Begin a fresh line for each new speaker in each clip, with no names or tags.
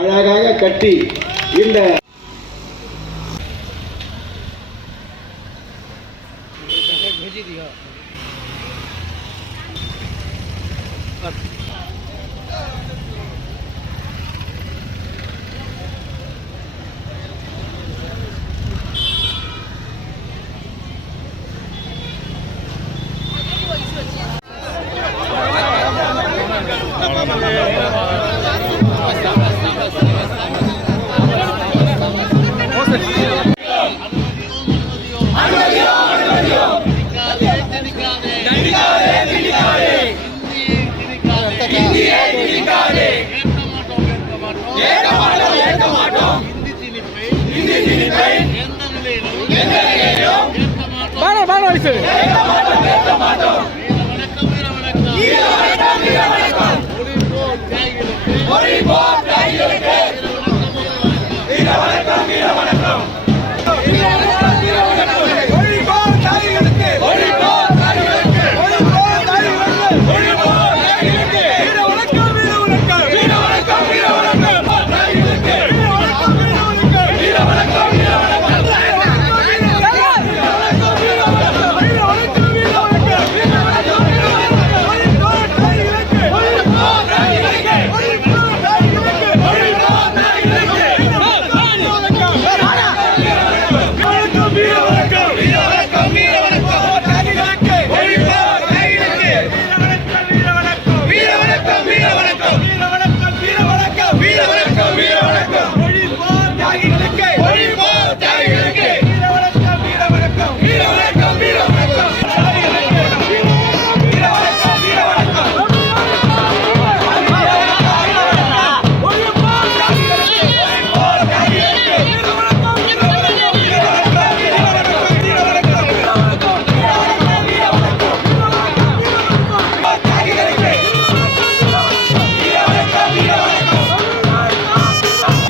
அழகாக கட்டி இந்த भेजी दिया ఎంత మాట్లాడు ఎంత మాట్లాడు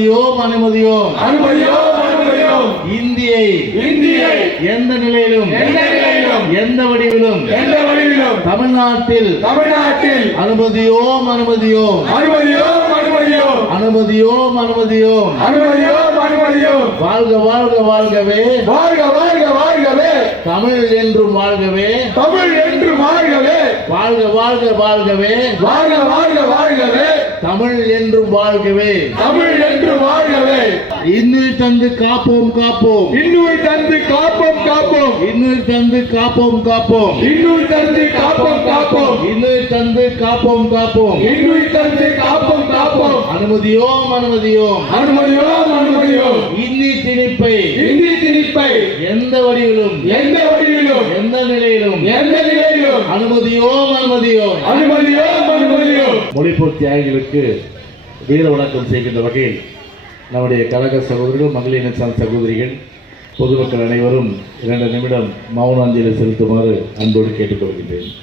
அனுமதியோம்
அனுமதியோம் இந்தியை இந்தியை
எந்த நிலையிலும் எந்த வடிவிலும்
எந்த வடிவிலும்
தமிழ்நாட்டில்
தமிழ்நாட்டில்
அனுமதியோம் அனுமதியோம்
அனுமதியோம் அனுமதியோம்
அனுமதியோம் அனுமதியோம்
அனுமதியோம் அனுமதியோம்
வாழ்க வாழ்க வாழ்கவே
வாழ்க வாழ்க வாழ்கவே
தமிழ் என்றும் வாழ்கவே
தமிழ் என்றும் வாழ்கவே
வாழ்க வாழ்க வாழ்கவே
வாழ்க வாழ்க வாழ்கவே
தமிழ் என்று வாழ்கவே
தமிழ் என்று வாழ்கவே
இன்னும் தந்து காப்போம் காப்போம்
இன்னும் தந்து காப்போம் காப்போம்
இன்னு தந்து காப்போம் காப்போம்
இன்னும் தந்து காப்போம் காப்போம்
இன்னு தந்து காப்போம் காப்போம்
இன்னும் தந்து காப்போம் காப்போம்
அனுமதியோ அனுமதியோ
அனுமதியோ அனுமதியோ
இன்னி திணிப்பை
இன்னி திணிப்பை
எந்த வழியிலும்
எந்த வழியிலும்
எந்த நிலையிலும்
எந்த நிலையிலும்
அனுமதியோ அனுமதியோ
அனுமதியோ
மொழிபூர் தியாகிகளுக்கு வீர வணக்கம் செய்கின்ற வகையில் நம்முடைய கழக சகோதரிகள் மகளிர் இனச்சான சகோதரிகள் பொதுமக்கள் அனைவரும் இரண்டு நிமிடம் மௌன அஞ்சலி செலுத்துமாறு அன்போடு கேட்டுக்கொள்கின்றேன்